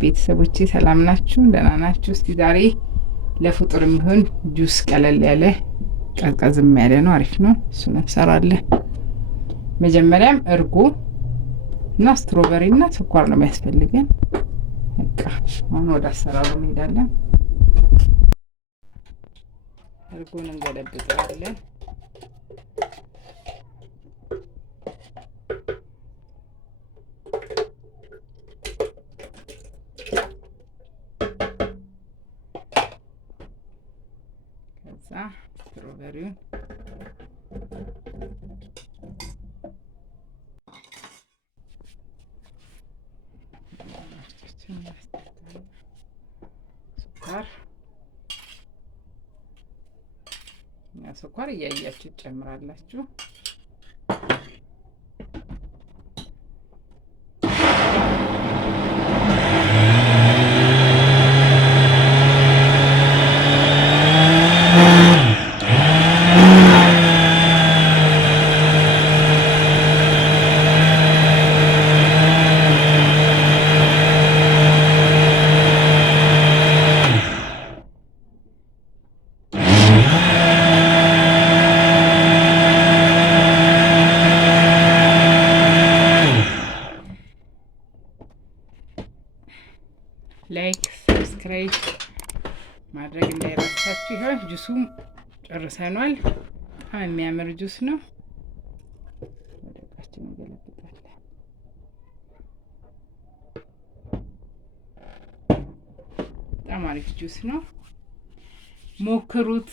ቤተሰቦቼ ሰላም ናችሁ? ደህና ናችሁ? እስቲ ዛሬ ለፍጡር የሚሆን ጁስ ቀለል ያለ ቀዝቀዝም ያለ ነው፣ አሪፍ ነው። እሱን እንሰራለን። መጀመሪያም እርጎ እና ስትሮበሪ እና ስኳር ነው የሚያስፈልገን። በቃ አሁን ወደ አሰራሩ እንሄዳለን። እርጎን እንገለብጠዋለን። ከዛ ስትሮበሪውን ስኳር እያያችሁ ትጨምራላችሁ። ላይክ ሰብስክራይብ ማድረግ እንዳይረሳችሁ። ይሄ ጁሱም ጨርሰናል። በጣም የሚያምር ጁስ ነው። ወደቃችን እንገለብጣለን። በጣም አሪፍ ጁስ ነው። ሞክሩት።